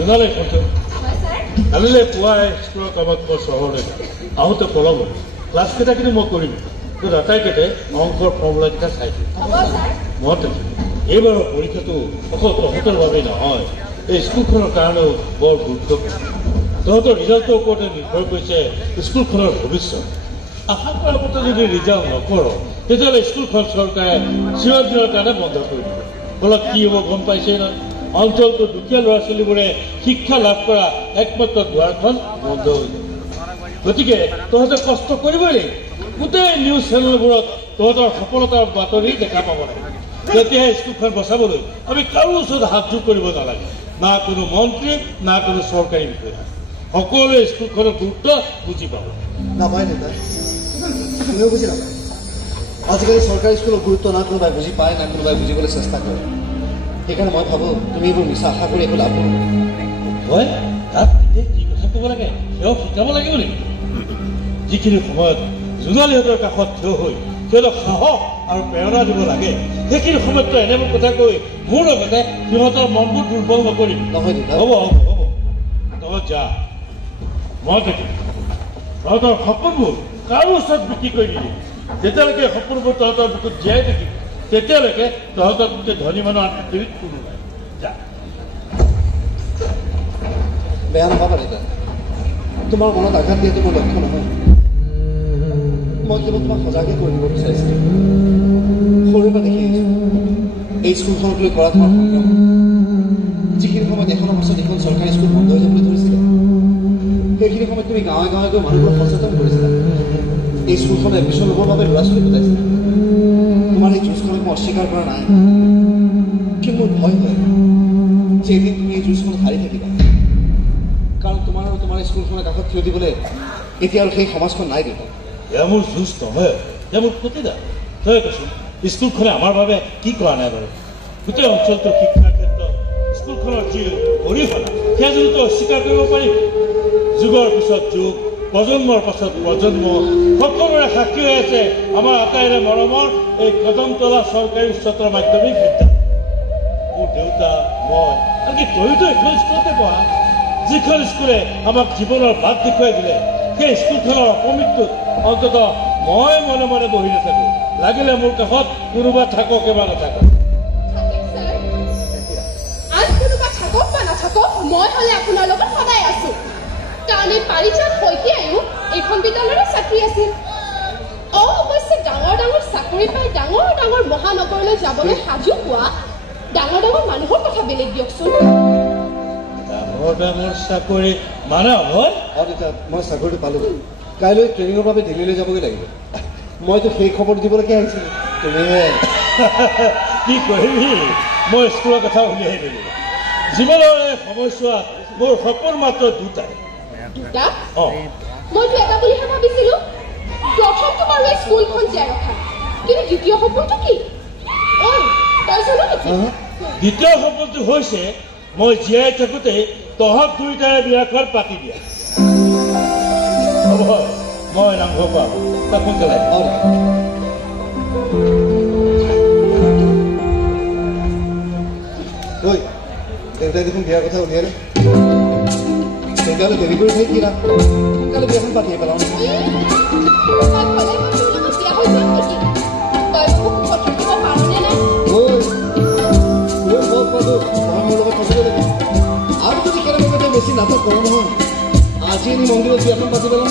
জোনালে ফোনটো কালিলৈ পুৱাই স্কুলৰ কামত মই চহৰলৈ যাম আহোঁতে পলম হ'ব ক্লাছকেইটা কিন্তু মই কৰিম তোৰ আটাইকেইটাই অংকৰ ফৰ্মুলাকেইটা চাই দিম মনত ৰাখিম এইবাৰৰ পৰীক্ষাটো অকল তহঁতৰ বাবেই নহয় এই স্কুলখনৰ কাৰণেও বৰ গুৰুত্বপূৰ্ণ তহঁতৰ ৰিজাল্টৰ ওপৰতে নিৰ্ভৰ কৰিছে স্কুলখনৰ ভৱিষ্যত আশা কৰাৰ মতে যদি ৰিজাল্ট নকৰ তেতিয়াহ'লে স্কুলখন চৰকাৰে চিৰদিনৰ কাৰণে বন্ধ কৰি দিব ফলত কি হ'ব গম পাইছেই নহয় অঞ্চলটোৰ দুখীয়া ল'ৰা ছোৱালীবোৰে শিক্ষা লাভ কৰা একমাত্ৰ দুৱাৰখন বন্ধ হৈ যাব গতিকে তহঁতে কষ্ট কৰিবই লাগিব গোটেই নিউজ চেনেলবোৰত তহঁতৰ সফলতাৰ বাতৰি দেখা পাব লাগে তেতিয়াহে স্কুলখন বচাবলৈ আমি কাৰো ওচৰত হাতযোৰ কৰিব নালাগে না কোনো মন্ত্ৰী না কোনো চৰকাৰী বিষয়া সকলোৱে স্কুলখনৰ গুৰুত্ব বুজি পাব নাপায় নেতা তুমিও বুজি নাপায় আজিকালি চৰকাৰী স্কুলৰ গুৰুত্ব না কোনোবাই বুজি পায় না কোনোবাই বুজিবলৈ চেষ্টা কৰে সেইকাৰণে মই ভাবোঁ তুমি এইবোৰ মিছা আশা কৰি একো লাভ নহয় হয় তাত কি কথা ক'ব লাগে সেয়াও শিকাব লাগিব নেকি যিখিনি সময়ত জোনালীহঁতৰ কাষত থিয় হৈ সিহঁতক সাহস আৰু প্ৰেৰণা দিব লাগে সেইখিনি সময়ততো এনেবোৰ কথা কৈ মোৰ লগতে সিহঁতৰ মনবোৰ দুৰ্বল নকৰিম নহয় দেউতা হ'ব হ'ব হ'ব তহঁত যা মই থাকিম তহঁতৰ সপোনবোৰ কাৰো ওচৰত বিক্ৰী কৰি দিবি যেতিয়ালৈকে সপোনবোৰ তহঁতৰ বুকুত জীয়াই থাকিব তেতিয়ালৈকে তহঁততকৈ ধনী মানুহৰ পৃথিৱীত কোনো নাই যা বেয়া নাপাবা দেউতা তোমাৰ মনত আঘাত দিয়াটো মোৰ লক্ষ্য নহয় মই কেৱল তোমাক সজাগে কৰি দিব বিচাৰিছিলোঁ সৰুৰে পৰা দেখি আহিছোঁ এই স্কুলখনক লৈ কৰা তোমাৰ সংগ্ৰাম যিখিনি সময়ত এখনৰ পাছত এখন চৰকাৰী স্কুল বন্ধ হৈ যাবলৈ ধৰিছিলে সেইখিনি সময়ত তুমি গাঁৱে গাঁৱে গৈ মানুহবোৰক সচেতন কৰিছিলা এই স্কুলখনে এডমিশ্যন ল'বৰ বাবে ল'ৰা ছোৱালী গোটাইছিলা তোমাৰ এই যুঁজখনক মই অস্বীকাৰ কৰা নাই কিন্তু মোৰ ভয় হয় যে এদিন তুমি এই যুঁজখনত হাৰি থাকিবা কাৰণ তোমাৰ আৰু তোমাৰ স্কুলখনৰ কাষত থিয় দিবলৈ এতিয়া আৰু সেই সমাজখন নাই দেউতা এয়া মোৰ যুঁজ নহয় এয়া মোৰ প্ৰতিদান তই কৈছোন স্কুলখনে আমাৰ বাবে কি কৰা নাই বাৰু গোটেই অঞ্চলটোৰ শিক্ষাৰ ক্ষেত্ৰত স্কুলখনৰ যি অৰিহণা সেয়া যদি তই অস্বীকাৰ কৰিব পাৰিবি যুগৰ পিছত যুগ প্ৰজন্মৰ পাছত প্ৰজন্ম সকলোৰে সাক্ষী হৈ আছে আমাৰ আটাইৰে মৰমৰ এই কদমতলা চৰকাৰী উচ্চতৰ মাধ্যমিক বিদ্যালয় মোৰ দেউতা মই আনকি তইতো এখন স্কুলতে পঢ়া যিখন স্কুলে আমাক জীৱনৰ বাট দেখুৱাই দিলে সেই স্কুলখনৰ অপমৃত্যুত অন্তত মই মনে মনে বহি নাথাকো লাগিলে মোৰ কাষত কোনোবা থাকক এবাৰ নাথাকক মই হলে আপোনাৰ লগত সদায় আছো কাৰণ এই পাৰিজাত শইকীয়ায়ো এইখন বিদ্যালয়ৰ ছাত্ৰী আছিল অৱশ্যে ডাঙৰ ডাঙৰ চাকৰি পাই ডাঙৰ ডাঙৰ মহানগৰলৈ যাবলৈ সাজু হোৱা ডাঙৰ ডাঙৰ মানুহৰ কথা বেলেগ দিয়কচোন ডাঙৰ ডাঙৰ চাকৰি মানে হয় দেউতা মই চাকৰিটো পালোঁ কাইলৈ ট্ৰেইনিঙৰ বাবে দিল্লীলৈ যাবগৈ লাগিব মইতো সেই খবৰ দিবলৈকে আহিছিলোঁ তুমিহে কি কৰিবি মই স্কুলৰ কথা উলিয়াই দিলোঁ জীৱনৰ এই সময়ছোৱাত মোৰ সপোন মাত্ৰ দুটাই মইতো এটা বুলিহে ভাবিছিলো প্ৰথমটো বাৰু এই স্কুলখন জীয়াই ৰখা কিন্তু দ্বিতীয় সপোনটো কি দ্বিতীয় সপোনটো হৈছে মই জীয়াই থাকোঁতে তহঁত দুইটাৰে বিয়াখন পাতি দিয়া হ'ব মই নামঘৰ পাওঁ তাক সোনকালে দেউতাই দেখোন বিয়াৰ কথা উলিয়ালে তেতিয়াহ'লে দেৰি কৰি থাকি কি লাভ সোনকালে বিয়াখন পাতিয়ে পেলাওঁ মোৰ লগত থাকিব লাগিব আৰু যদি কেনেবাকৈ বেছি নাটক কৰোঁ নহয় আজি মন্দিৰত বিয়াখন পাতি পেলাম